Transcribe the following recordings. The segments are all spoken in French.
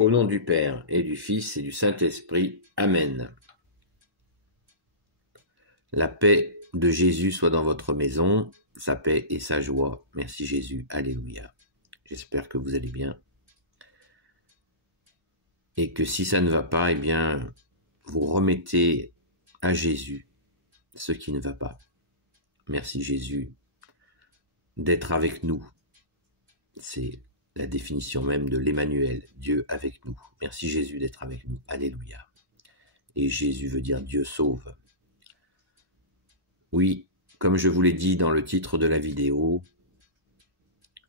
Au nom du Père et du Fils et du Saint-Esprit. Amen. La paix de Jésus soit dans votre maison, sa paix et sa joie. Merci Jésus. Alléluia. J'espère que vous allez bien. Et que si ça ne va pas, eh bien, vous remettez à Jésus ce qui ne va pas. Merci Jésus d'être avec nous. C'est la définition même de l'Emmanuel, Dieu avec nous. Merci Jésus d'être avec nous. Alléluia. Et Jésus veut dire Dieu sauve. Oui, comme je vous l'ai dit dans le titre de la vidéo,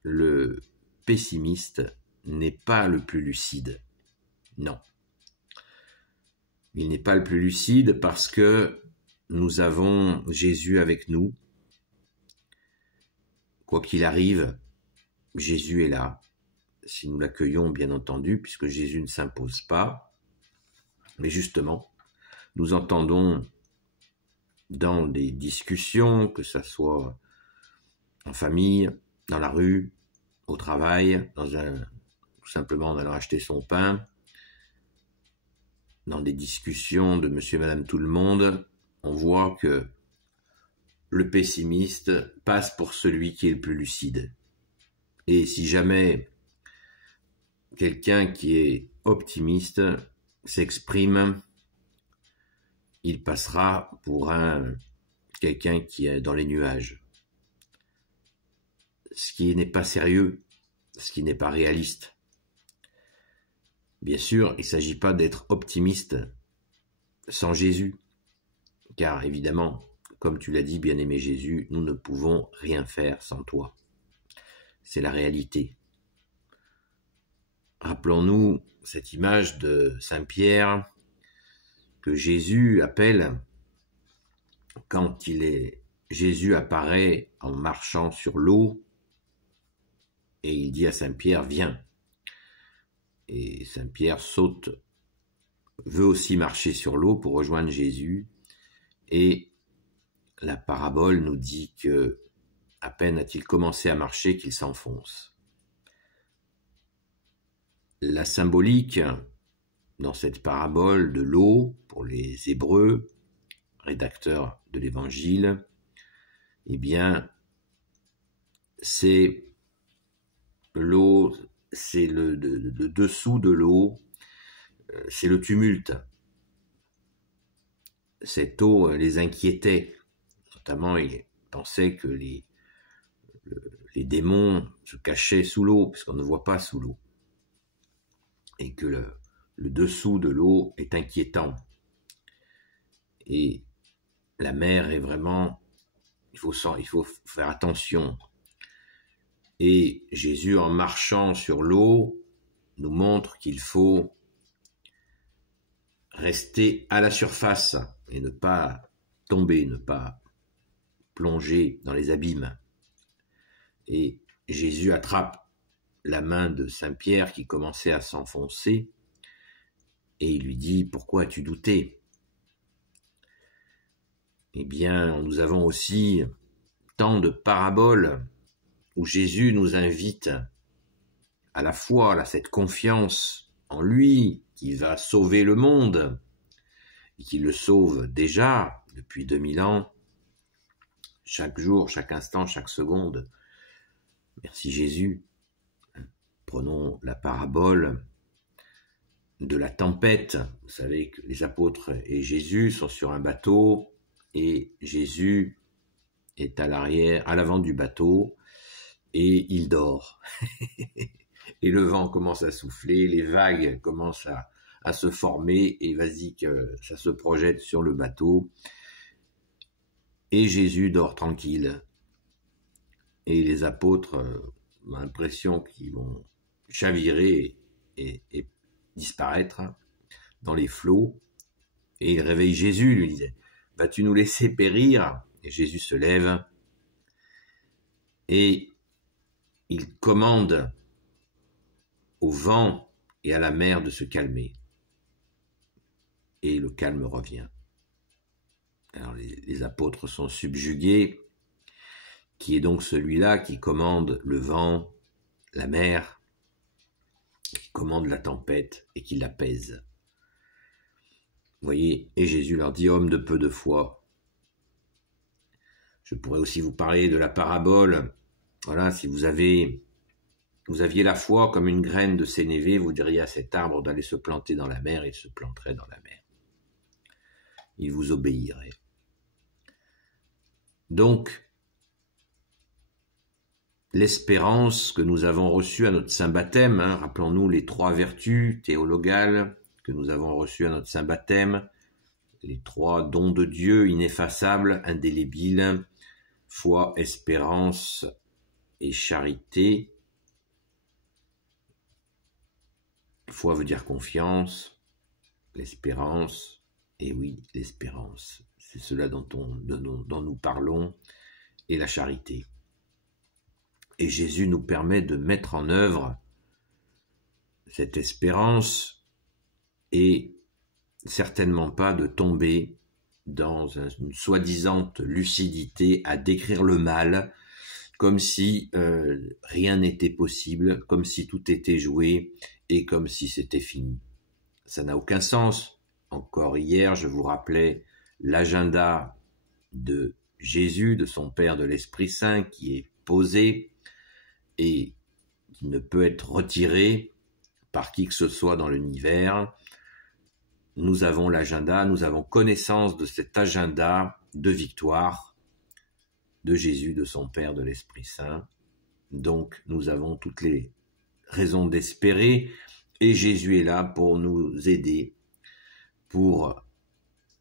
le pessimiste n'est pas le plus lucide. Non. Il n'est pas le plus lucide parce que nous avons Jésus avec nous. Quoi qu'il arrive, Jésus est là. Si nous l'accueillons, bien entendu, puisque Jésus ne s'impose pas. Mais justement, nous entendons dans des discussions, que ce soit en famille, dans la rue, au travail, tout simplement en allant acheter son pain, dans des discussions de monsieur et madame tout le monde, on voit que le pessimiste passe pour celui qui est le plus lucide. Et si jamais quelqu'un qui est optimiste s'exprime, il passera pour quelqu'un qui est dans les nuages. Ce qui n'est pas sérieux, ce qui n'est pas réaliste. Bien sûr, il ne s'agit pas d'être optimiste sans Jésus, car évidemment, comme tu l'as dit, bien-aimé Jésus, nous ne pouvons rien faire sans toi. C'est la réalité. Rappelons-nous cette image de Saint Pierre que Jésus appelle quand Jésus apparaît en marchant sur l'eau et il dit à Saint Pierre, viens. Et Saint Pierre veut aussi marcher sur l'eau pour rejoindre Jésus. Et la parabole nous dit que à peine a-t-il commencé à marcher qu'il s'enfonce. La symbolique dans cette parabole de l'eau, pour les Hébreux, rédacteurs de l'Évangile, eh bien, c'est l'eau, c'est le dessous de l'eau, c'est le tumulte. Cette eau les inquiétait, notamment ils pensaient que les démons se cachaient sous l'eau, puisqu'on ne voit pas sous l'eau, et que le dessous de l'eau est inquiétant. Et la mer est vraiment, il faut faire attention. Et Jésus, en marchant sur l'eau, nous montre qu'il faut rester à la surface et ne pas tomber, ne pas plonger dans les abîmes. Et Jésus attrape la main de Saint Pierre qui commençait à s'enfoncer et il lui dit « Pourquoi as-tu douté ?» Eh bien, nous avons aussi tant de paraboles où Jésus nous invite à la foi, à cette confiance en lui qui va sauver le monde et qui le sauve déjà depuis 2000 ans, chaque jour, chaque instant, chaque seconde. Merci Jésus. Prenons la parabole de la tempête. Vous savez que les apôtres et Jésus sont sur un bateau et Jésus est à l'avant du bateau et il dort. Et le vent commence à souffler, les vagues commencent à se former et vas-y que ça se projette sur le bateau. Et Jésus dort tranquille. Et les apôtres ont l'impression qu'ils vont chavirer et disparaître dans les flots. Et il réveille Jésus, lui disait, « Vas-tu nous laisser périr ?» Et Jésus se lève et il commande au vent et à la mer de se calmer. Et le calme revient. Alors les apôtres sont subjugués. Qui est donc celui-là qui commande le vent, la mer qui commande la tempête et qui l'apaise. Vous voyez, et Jésus leur dit, homme de peu de foi. Je pourrais aussi vous parler de la parabole. Voilà, si vous aviez la foi comme une graine de sénévé, vous diriez à cet arbre d'aller se planter dans la mer, et il se planterait dans la mer. Il vous obéirait. Donc, l'espérance que nous avons reçue à notre saint baptême, rappelons-nous les 3 vertus théologales que nous avons reçues à notre saint baptême, les 3 dons de Dieu ineffaçables, indélébiles, foi, espérance et charité. Foi veut dire confiance, l'espérance, et oui, l'espérance, c'est cela dont nous parlons, et la charité. Et Jésus nous permet de mettre en œuvre cette espérance et certainement pas de tomber dans une soi-disant lucidité à décrire le mal comme si rien n'était possible, comme si tout était joué et comme si c'était fini. Ça n'a aucun sens. Encore hier, je vous rappelais l'agenda de Jésus, de son Père de l'Esprit Saint, qui est posé et qui ne peut être retiré par qui que ce soit dans l'univers. Nous avons l'agenda, nous avons connaissance de cet agenda de victoire de Jésus, de son Père de l'Esprit Saint. Donc nous avons toutes les raisons d'espérer et Jésus est là pour nous aider, pour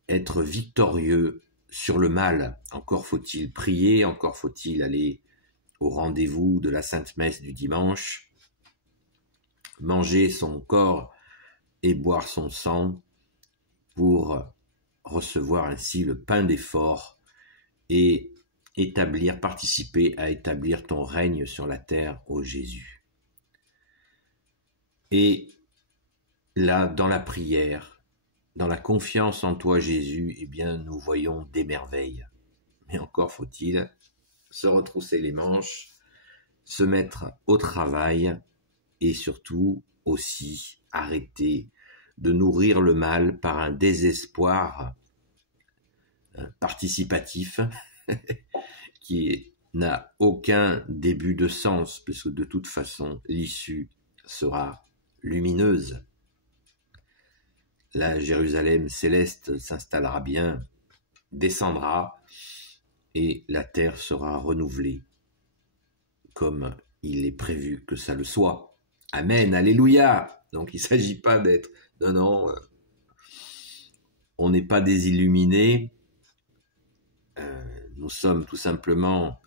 être victorieux sur le mal. Encore faut-il prier, encore faut-il aller au rendez-vous de la Sainte Messe du dimanche, manger son corps et boire son sang pour recevoir ainsi le pain d'effort et participer à établir ton règne sur la terre, ô Jésus. Et là, dans la prière, dans la confiance en toi, Jésus, eh bien, nous voyons des merveilles. Mais encore faut-il se retrousser les manches, se mettre au travail et surtout aussi arrêter de nourrir le mal par un désespoir participatif qui n'a aucun début de sens, puisque de toute façon, l'issue sera lumineuse. La Jérusalem céleste s'installera bien, descendra, et la terre sera renouvelée, comme il est prévu que ça le soit. Amen, alléluia. Donc il ne s'agit pas d'être... Non, on n'est pas des illuminés. Nous sommes tout simplement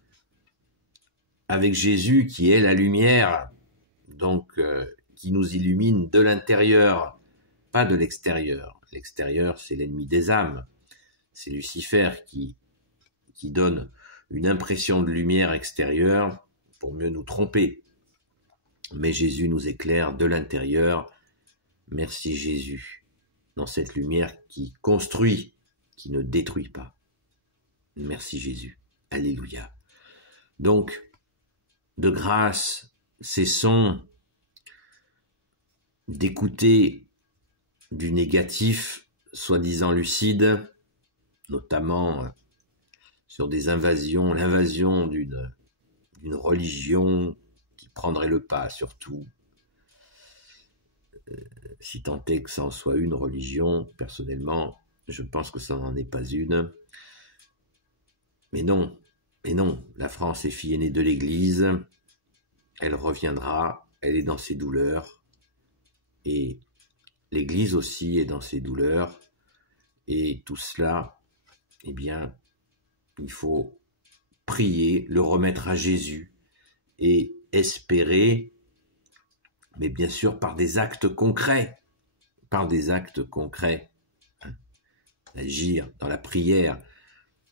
avec Jésus qui est la lumière, donc qui nous illumine de l'intérieur, pas de l'extérieur. L'extérieur, c'est l'ennemi des âmes. C'est Lucifer qui donne une impression de lumière extérieure pour mieux nous tromper. Mais Jésus nous éclaire de l'intérieur. Merci Jésus, dans cette lumière qui construit, qui ne détruit pas. Merci Jésus. Alléluia. Donc, de grâce, cessons d'écouter du négatif, soi-disant lucide, notamment sur des invasions, l'invasion d'une religion qui prendrait le pas surtout, si tant est que ça en soit une religion. Personnellement, je pense que ça n'en est pas une. Mais non, la France est fille aînée de l'Église, elle reviendra, elle est dans ses douleurs, et l'Église aussi est dans ses douleurs, et tout cela, eh bien, il faut prier, le remettre à Jésus, et espérer, mais bien sûr par des actes concrets, agir dans la prière.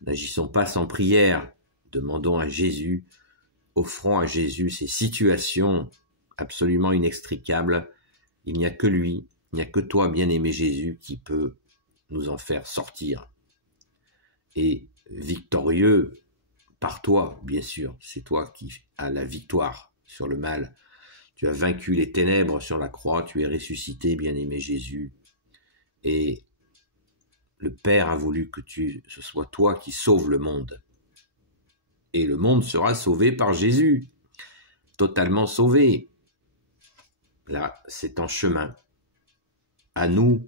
N'agissons pas sans prière, demandons à Jésus, offrons à Jésus ces situations absolument inextricables. Il n'y a que lui, il n'y a que toi, bien-aimé Jésus, qui peut nous en faire sortir. Et victorieux par toi, bien sûr, c'est toi qui as la victoire sur le mal. Tu as vaincu les ténèbres sur la croix, tu es ressuscité, bien-aimé Jésus. Et le Père a voulu que ce soit toi qui sauves le monde. Et le monde sera sauvé par Jésus, totalement sauvé. Là, c'est en chemin. À nous,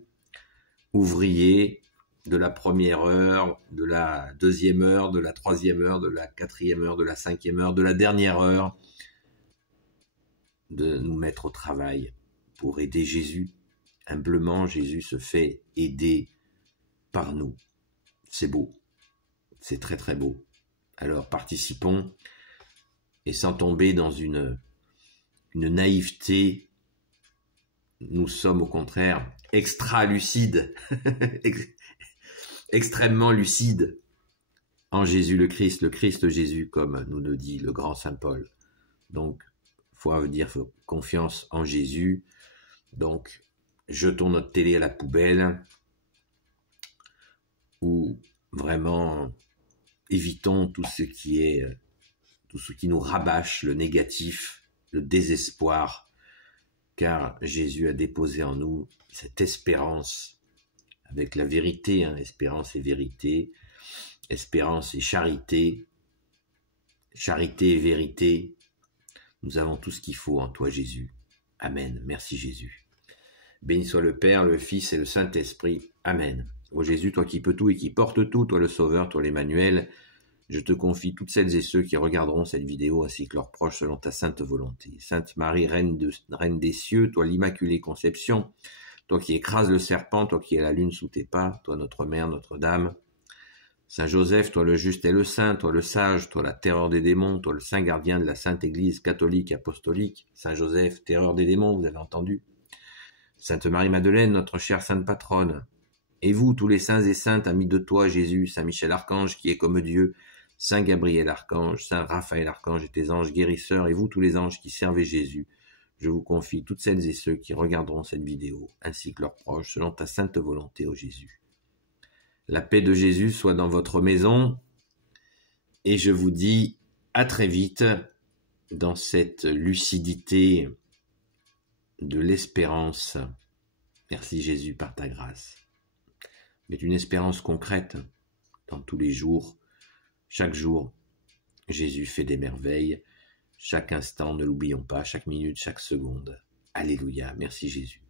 ouvriers de la première heure, de la deuxième heure, de la troisième heure, de la quatrième heure, de la cinquième heure, de la dernière heure, de nous mettre au travail pour aider Jésus. Humblement, Jésus se fait aider par nous. C'est beau. C'est très très beau. Alors participons et sans tomber dans une naïveté, nous sommes au contraire extra lucides, extrêmement lucides en Jésus le Christ Jésus, comme nous le dit le grand Saint Paul. Donc, foi veut dire confiance en Jésus. Donc, jetons notre télé à la poubelle ou vraiment évitons tout ce qui nous rabâche, le négatif, le désespoir, car Jésus a déposé en nous cette espérance avec la vérité, espérance et vérité, espérance et charité, charité et vérité. Nous avons tout ce qu'il faut en toi, Jésus. Amen. Merci, Jésus. Béni soit le Père, le Fils et le Saint-Esprit. Amen. Ô Jésus, toi qui peux tout et qui portes tout, toi le Sauveur, toi l'Emmanuel, je te confie toutes celles et ceux qui regarderont cette vidéo ainsi que leurs proches selon ta sainte volonté. Sainte Marie, Reine des cieux, toi l'Immaculée Conception, toi qui écrases le serpent, toi qui es la lune sous tes pas, toi notre Mère, Notre-Dame. Saint Joseph, toi le juste et le saint, toi le sage, toi la terreur des démons, toi le saint gardien de la Sainte Église catholique apostolique. Saint Joseph, terreur des démons, vous avez entendu. Sainte Marie-Madeleine, notre chère sainte patronne. Et vous, tous les saints et saintes, amis de toi, Jésus, Saint Michel Archange, qui est comme Dieu, Saint Gabriel Archange, Saint Raphaël Archange et tes anges guérisseurs, et vous, tous les anges qui servez Jésus, je vous confie toutes celles et ceux qui regarderont cette vidéo, ainsi que leurs proches, selon ta sainte volonté, ô Jésus. La paix de Jésus soit dans votre maison, et je vous dis à très vite dans cette lucidité de l'espérance. Merci Jésus par ta grâce. Mais une espérance concrète dans tous les jours. Chaque jour, Jésus fait des merveilles. Chaque instant, ne l'oublions pas, chaque minute, chaque seconde. Alléluia. Merci Jésus.